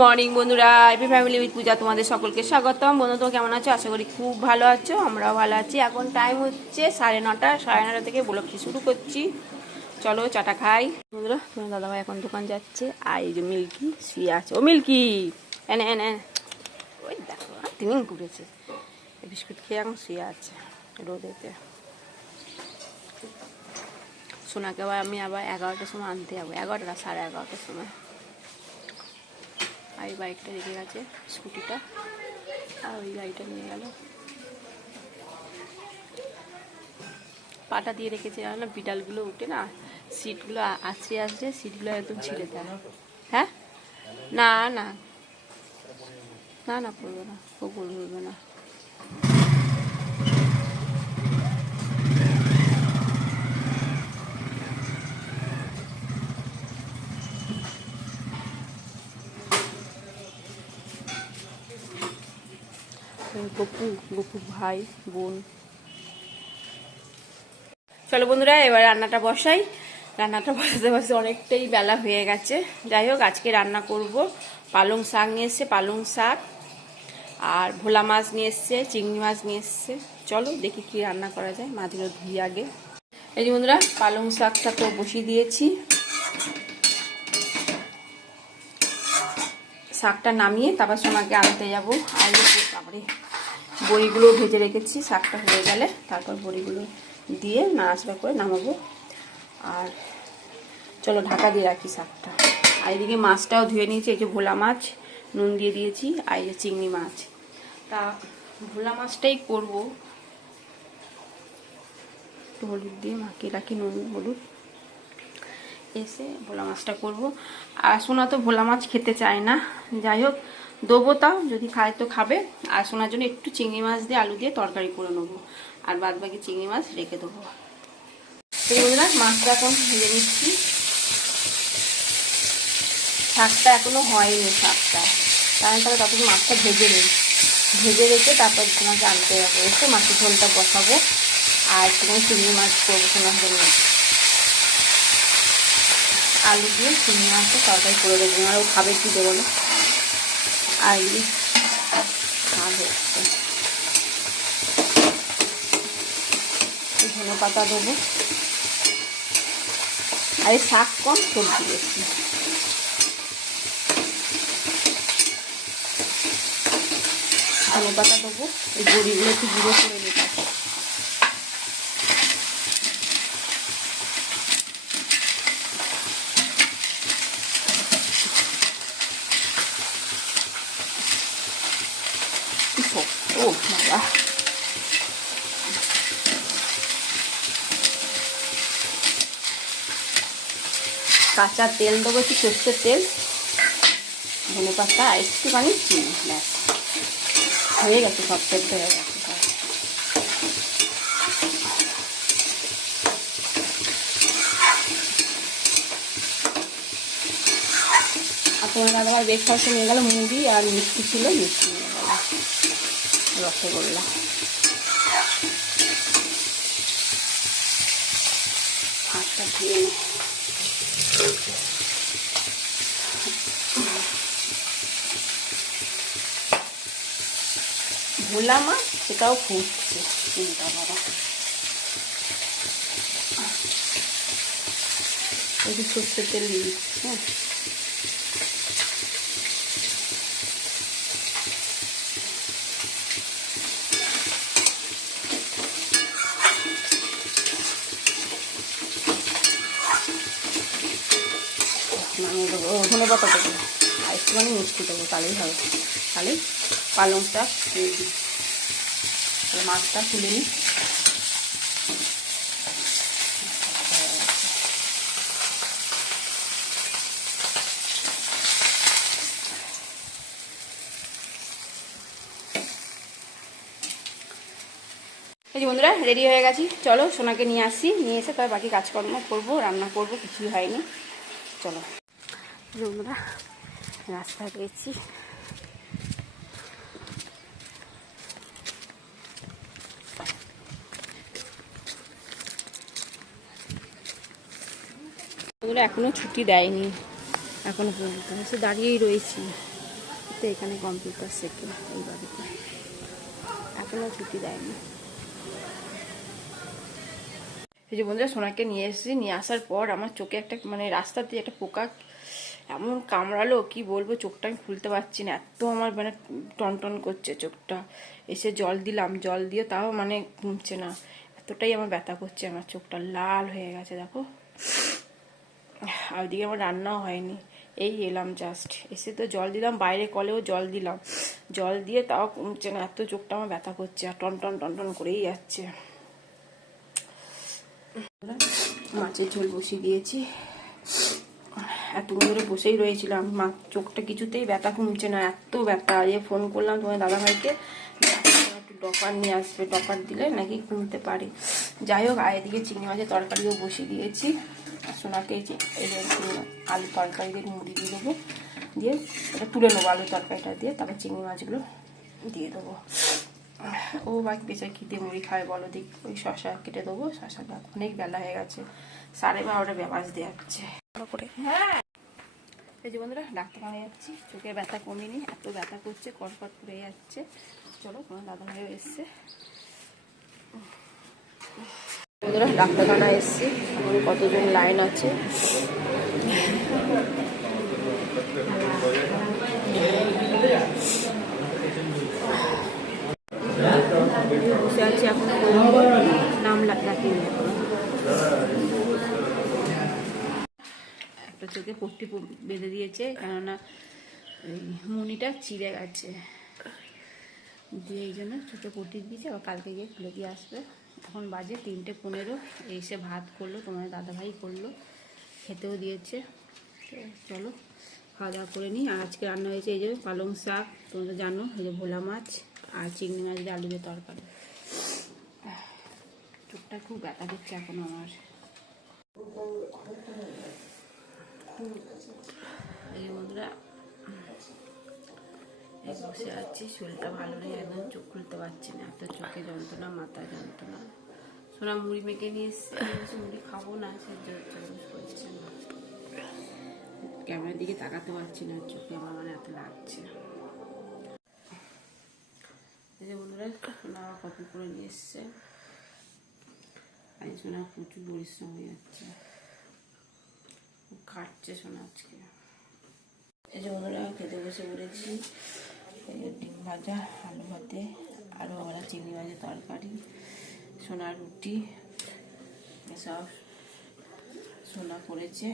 Morning বন্ধুরা, happy family with পূজা তোমাদের সকলকে স্বাগতম। বন্ধু তো কেমন আছো? আশা করি খুব ভালো আছো, আমরাও ভালো আছি। এখন টাইম হচ্ছে 9:30, 9:30 থেকে ব্লগটি শুরু করছি। চলো চাটা খাই। বন্ধুরা তোমার দাদাভাই এখন দোকান যাচ্ছে, আর এই যে মিল্কি শুয়ে আছে। ও মিল্কি, এনে এনে, ওই দেখো তিনি ঘুরেছে, বিস্কুট খেয়ে এখন শুয়ে আছে রোদেতে। সোনাকে আমি আবার 11টার সময় আনতে যাবো, 11টা 11:30টার সময়। আর এই বাইকটা রেখে গেছে, স্কুটিটা, আর ওই গাড়িটা নিয়ে গেল। পাটা দিয়ে রেখেছে জানো না, বিড়ালগুলো উঠে না, সিটগুলো আছড়ে আছড়ে সিটগুলো একদম ছিঁড়ে দেয়। হ্যাঁ, না না না না, পড়বে না, ও পড়বে না। গপু ভাই বোন। চলো বন্ধুরা, এবার রান্নাটা বসাই। রান্নাটা বসাতে বসতে অনেকটাই বেলা হয়ে গেছে। যাই হোক, আজকে রান্না করব। পালং শাক নিয়ে এসছে, পালং শাক, আর ভোলা মাছ নিয়ে এসছে, চিংড়ি মাছ নিয়ে এসছে। চলো দেখি কি রান্না করা যায়। মাছগুলো ধুই আগে। এই যে বন্ধুরা, পালং শাকটা তো বসিয়ে দিয়েছি। শাকটা নামিয়ে তারপর সোনাকে আনতে যাবো। আর তারপরে বড়িগুলো ভেজে রেখেছি, শাকটা হয়ে গেলে তারপর বড়িগুলো দিয়ে নাড়াচাড়া করে নামাবো। আর চলো ঢাকা দিয়ে রাখি শাকটা। আর এদিকে মাছটাও ধুয়ে নিয়েছি, এই যে ভোলা মাছ নুন দিয়ে দিয়েছি, আর এই যে চিংড়ি মাছ। তা ভোলা মাছটাই করবো, একটু হলুদ দিয়ে মাখিয়ে রাখি, নুন হলুদ এসে ভোলা মাছটা করবো। আর সোনা তো ভোলা মাছ খেতে চায় না, যাই হোক দেবো, তাও যদি খায় তো খাবে। আর সোনার জন্য একটু চিংড়ি মাছ দিয়ে আলু দিয়ে তরকারি করে নেবো, আর বাদ বাকি চিংড়ি মাছ রেখে দেবো। বন্ধুরা, মাছটা এখন ভেজে নিচ্ছি। শাকটা এখনো হয়নি, শাকটা তাহলে ততক্ষণ মাছটা ভেজে নিই। ভেজে রেখে তারপর তোমাকে আনতে যাবো, এসে মাছের ঝোলটা বসাবো। আর একটুখানি চিংড়ি মাছ করবো সোনার জন্য, আলু দিয়ে চিংড়ি মাছটা তরকারি করে দেবো। আর ও খাবে কি দেবো না। আর এই শাক হচ্ছে, ধনে পাতা দেবো। আর এই শাক কম, সবজি বেশি। ধনে পাতা দেবো, এই বড়িগুলো একটু গুঁড়ো করে নিতে হবে। ও বাবা, কাঁচা তেল দেবো, একটু সর্ষের তেল, ধনে পাতা, একটুখানি চিনি, ব্যাস হয়ে গেছে, সব সেদ্ধ হয়ে গেছে। আর তোমার দাদাভাই ব্রেকফাস্টে নিয়ে গেল মুড়ি আর মিষ্টি ছিল, মিষ্টি নিয়ে গেল, রসগোল্লা। হাতটা ধুয়ে ভোলা মাছ, সেটাও ফুটছে, চিন্তা করা। একটু সর্ষের তেল দিয়ে দিচ্ছি। হ্যাঁ, নামিয়ে দেবো। ধনে পাতা দেবো, আর একটুখানি মিষ্টি দেবো, তাহলেই হবে। তাহলে পালং শাক দিয়ে দিই। তাহলে মাছটা তুলে নিই। এই যে বন্ধুরা, রেডি হয়ে গেছি। চলো সোনাকে নিয়ে আসি, নিয়ে এসে তার বাকি কাজকর্ম করবো, রান্না করবো, কিছুই হয়নি। চলো বন্ধুরা, রাস্তায় পেয়েছি। বন্ধুরা, এখনো ছুটি দেয়নি, এখনো পর্যন্ত দাঁড়িয়েই রয়েছি। তো এখানে কম্পিউটার শেখে এই বাড়িতে, এখনও ছুটি দেয়নি। এই যে বন্ধুরা সোনাকে নিয়ে এসেছি, নিয়ে আসার পর আমার চোখে একটা মানে রাস্তা দিয়ে একটা পোকা এমন কামড়ালো, কি বলবো, চোখটা আমি খুলতে পারছি না, এত আমার মানে টনটন করছে চোখটা। এসে জল দিলাম, জল দিয়ে তাও মানে কমছে না, এতটাই আমার ব্যথা করছে, আমার চোখটা লাল হয়ে গেছে দেখো। আর ওইদিকে আমার রান্নাও হয়নি, এই এলাম জাস্ট, এসে তো জল দিলাম, বাইরে কলেও জল দিলাম, জল দিয়ে তাও কমছে না, এত চোখটা আমার ব্যথা করছে আর টনটন টনটন করেই যাচ্ছে। মাছের ঝোল বসিয়ে দিয়েছি, এতক্ষণ ধরে বসেই রয়েছিলাম, মা চোখটা কিছুতেই ব্যথা কমছে না, এত ব্যথা। আজকে ফোন করলাম তোমার দাদাভাইকে, একটু ডপার নিয়ে আসবে, ডপার দিলে নাকি কমতে পারে। যাই হোক, এদিকে চিংড়ি মাছের তরকারিও বসিয়ে দিয়েছি, সোনাকে এই আলু তরকারি দিয়ে মুড়ি দিয়ে দেবো, দিয়ে এটা তুলে নেবো আলু তরকারিটা দিয়ে, তারপর চিংড়ি মাছগুলো দিয়ে দেবো। ও বাকি বেচার খিদে মুড়ি খায় বলো দিক, ওই শশা কেটে দেবো, শশাটা অনেক বেলা হয়ে গেছে, 12:30 বাজতে যাচ্ছে। হ্যাঁ এই যে বন্ধুরা ডাক্তারখানায় যাচ্ছি, চোখের ব্যথা কমেনি, এত ব্যথা করছে, কটকট করে যাচ্ছে। চলো, তোমার দাদাভাইও এসছে। বন্ধুরা ডাক্তারখানায় এসছি, এখন কতজন লাইন আছে। বসে আছি এখন, নাম ডাকিনি এখন। একটা চোখে পট্টি বেঁধে দিয়েছে, কেননা মুনিটা চিড়ে গেছে, দিয়ে এই জন্য চোখে পট্টি দিয়েছে, আবার কালকে গিয়ে খুলে দিয়ে আসবে। এখন বাজে 3:15, এসে ভাত করলো, তোমার দাদাভাই করলো, খেতেও দিয়েছে। তো চলো খাওয়া দাওয়া করে নিই। আর আজকে রান্না হয়েছে এই যে পালং শাক, তোমরা জানো, এই যে ভোলা মাছ আর চিংড়ি মাছ দিয়ে আলু দিয়ে তরকারি। চোখটা খুব ব্যথা করছে এখন আমার। এই বন্ধুরা বসে আছি, শরীরটা ভালো নেই, একদম চোখ খুলতে পারছি না, এত চোখে যন্ত্রণা, মাথা যন্ত্রণা। সোনা মুড়ি মেখে নিয়ে এসছে, মুড়ি খাবো না, সহ্য করছে না, ক্যামেরার দিকে তাকাতে পারছি না, চোখে আমার মানে এত লাগছে। এই যে বন্ধুরা সোনা কপি করে নিয়ে এসছে, আজ সোনা প্রচুর পরিশ্রম হয়ে যাচ্ছে, খাটছে সোনা আজকে। এই যে বন্ধুরা খেতে বসে পড়েছি, ডিম ভাজা, আলু ভাতে, আরও ওরা চিংড়ি মাছের তরকারি, সোনার রুটি, এসব সোনা করেছে।